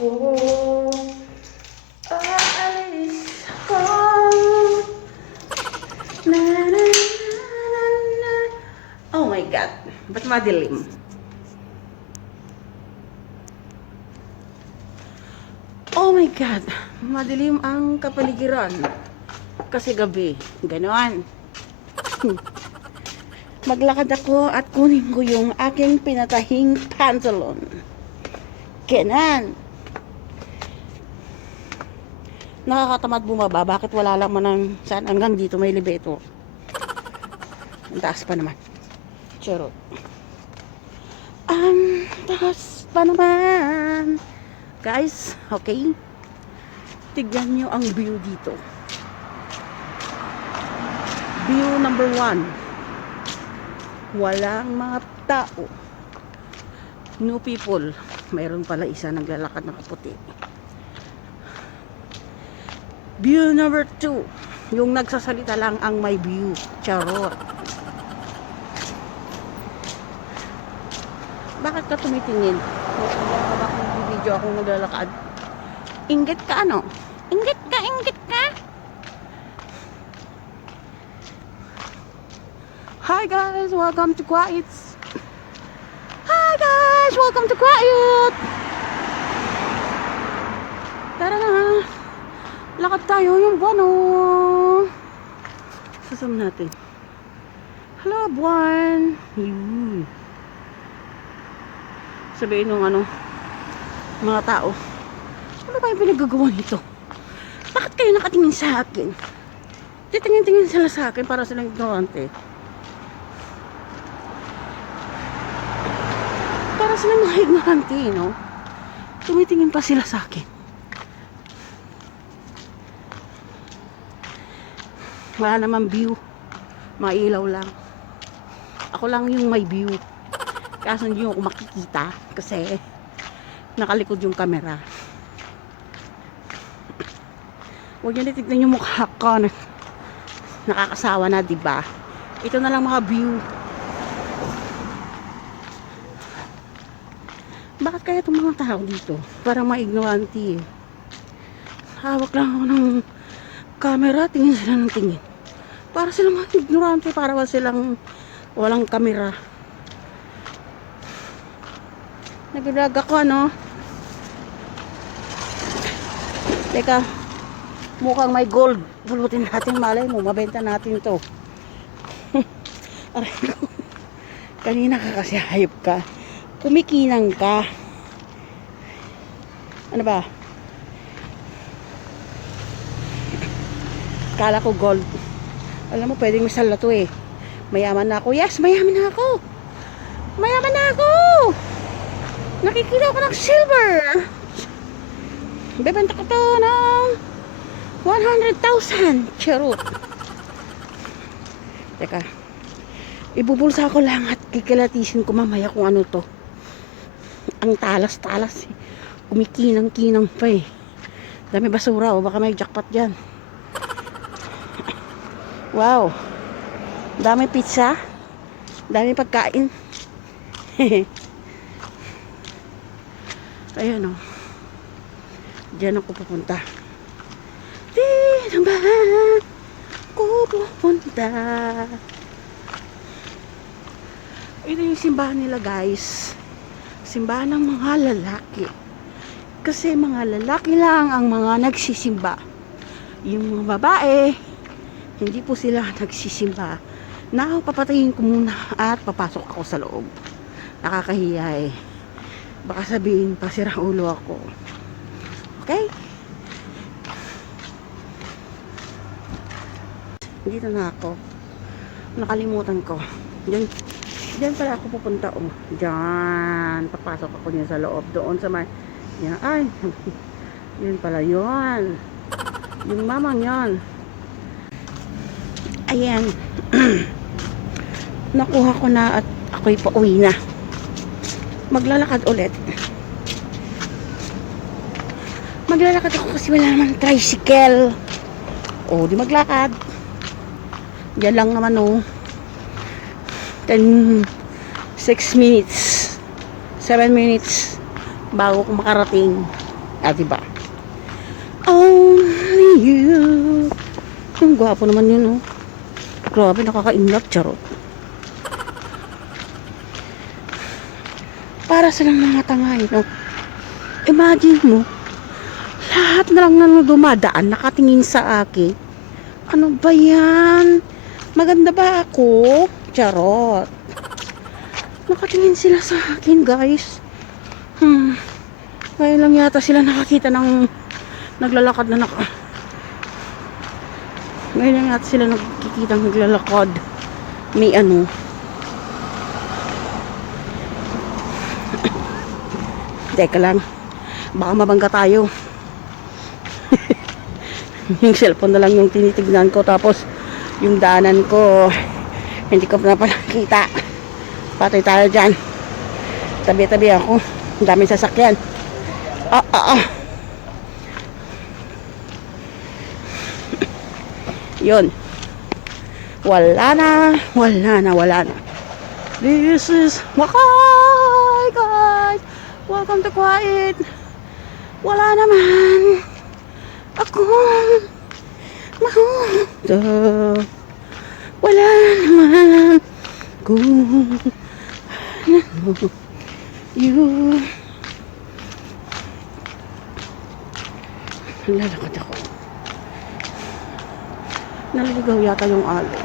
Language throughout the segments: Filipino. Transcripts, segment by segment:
ako. Aalis ako. Na, na, na, na. Oh my God. Ba't madilim? Oh my God. Madilim ang kapaligiran. Kasi gabi. Ganon. Maglakad ako at kunin ko yung aking pinatahing pantalon. Ganon. Nakakatamad bumaba. Bakit wala lang man ng saan hanggang dito may libeto? Ang taas pa naman. Charot. Taas pa naman. Guys, okay? Tignan nyo ang view dito. View number 1. Walang mga tao. No people. Mayroon pala isa naglalakad na kaputi. View number 2. Yung nagsasalita lang ang may view. Charot. Bakit ka tumitingin? Bakit video akong naglalakad? Inggit ka ano? Inggit ka, inggit ka? Hi guys, welcome to Quiet. Hi guys, welcome to Quiet. Tara na. Lakad tayo yung buwan oh. Sasam natin. Hello buwan. Yun. Sabihin nung ano, mga tao, ano ba yung pinagagawa nito? Bakit kayo nakatingin sa akin? Titingin-tingin sila sa akin para silang ignorante. Para silang mga ignorante, no? Tumitingin pa sila sa akin. Wala naman view. Mailaw lang. Ako lang yung may view. Kaso hindi ako makikita kasi nakalikod yung camera. Huwag nyo titignan yung mukha ko. Nakakasawa na, diba? Ito na lang mga view. Bakit kaya itong mga tao dito? Parang ma-ignorante eh. Hawak lang ako ng camera, tingin sila ng tingin. Para silang mga ignorante, para silang walang camera. Nag-vlog ako, ano? Teka, mukhang may gold. Pulutin natin, malay mo, mabenta natin to. Aray ko. Kanina ka kasi hayop ka. Kumikinang ka. Ano ba? Kala ko gold. Alam mo, pwedeng masala to eh. Mayaman na ako. Yes, mayaman na ako. Mayaman na ako. Nakikita ko ng silver. Bebenta ko to ng 100,000. Charot. Teka. Ibubulsa ko lang at kikilatisin ko mamaya kung ano to. Ang talas-talas eh. Kumikinang-kinang pa eh. Dami basura o baka may jackpot dyan. Wow. Dami pizza. Dami pagkain. Ayan o. Diyan ako pupunta. Diyan ba ako pupunta? Ito yung simbahan nila guys. Simbahan ng mga lalaki. Kasi mga lalaki lang ang mga nagsisimba. Yung mga babae, hindi po sila nagsisimba. Now, papatayin ko muna at papasok ako sa loob. Nakakahiya eh. Baka sabihin pa sira ulo ako. Okay? Dito na ako. Nakalimutan ko. Diyan pala ako pupunta. Oh. Diyan. Papasok ako niya sa loob. Doon sa may... Yan. Ay. Yun pala yun. Yung mamang yun. Ayan. Nakuha ko na at ako'y pauwi na. Maglalakad ulit. Maglalakad ako kasi wala naman tricycle. O, di maglakad. Diyan lang naman o. 6 minutes. 7 minutes bago ko makarating. Ah, diba? Only you. Ang gwapo naman yun, oh. Grabe, nakaka-inlove, charot. Para silang mga tanga, no? Imagine mo, lahat na lang na dumadaan, nakatingin sa akin. Ano ba yan? Maganda ba ako? Charot. Nakatingin sila sa akin, guys. Ngayon lang yata sila nakakita ng naglalakad na ngayon lang yata sila nakikita ng naglalakad. May ano. Teka lang. Baka mabangga tayo. Yung cellphone na lang yung tinitignan ko. Tapos yung daanan ko hindi ko na pala kita. Patay tayo dyan. Tabi-tabi ako. Ang daming sasakyan. Yun. Wala na. This is Wakay, guys. Welcome to Quiet. Wala naman ako mahal. Wala naman kung ano you. Lalakad ako. Naliligaw yata yung alay.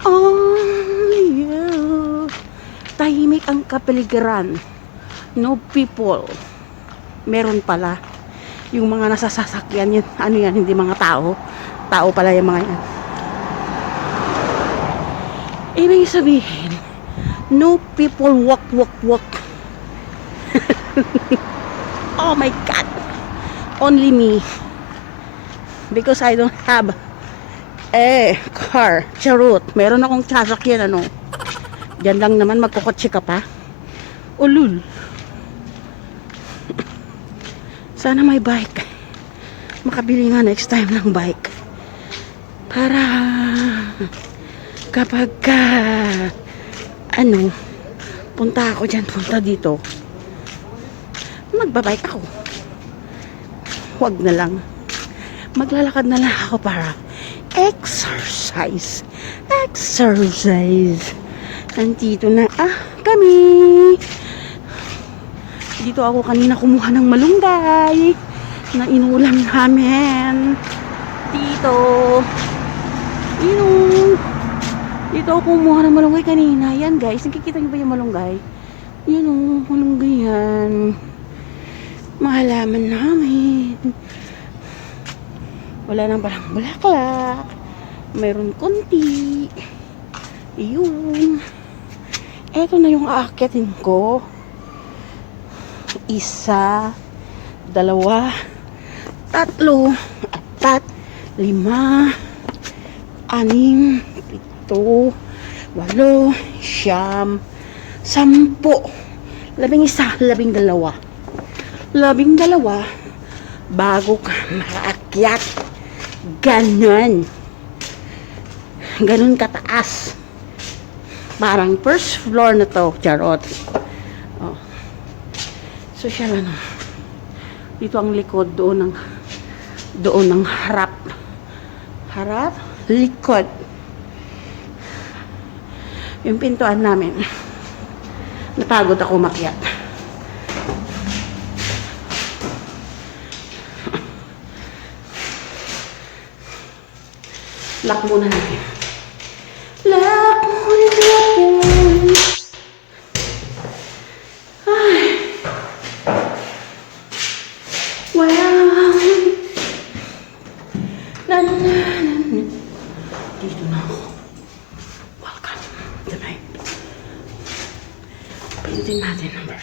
Only you. Tahimik ang kapaligiran. No people. Meron pala. Yung mga nasa sasakyan, yun, ano yan, hindi mga tao. Tao pala yung mga yan. Ibig sabihin, no people walk. Oh my God. Only me. Because I don't have a car. Charot. Meron akong sasakyan, ano. Diyan lang naman magkukotse ka pa. Ulul. Sana may bike. Makabili nga next time ng bike. Para kapag ano, punta ako dyan, punta dito, magbabike ako. Huwag na lang. Maglalakad na lang ako para exercise. Nandito na kami. Dito ako kanina kumuha ng malunggay na inulam namin. Dito ako kumuha ng malunggay kanina. Yan, guys, nakikita niyo ba yung malunggay? Yan o, malunggay yan. Mahalaman namin. Wala nang parang bulaklak. Mayroon konti. Yun. Eto na yung aakyatin ko. 1, 2, 3, 4, 5, 6, 7, 8, 8, 9, 10, 11, bago ka maakyat. Ganon kataas. Parang first floor na to. Charot. Oh. So siya lang. Dito ang likod, doon ng harap, likod. Yung pintuan namin. Napagod ako umakyat. Lock muna natin. Lock muna natin. Ay. Well. Dito na ako. Welcome to my. Pindutin natin number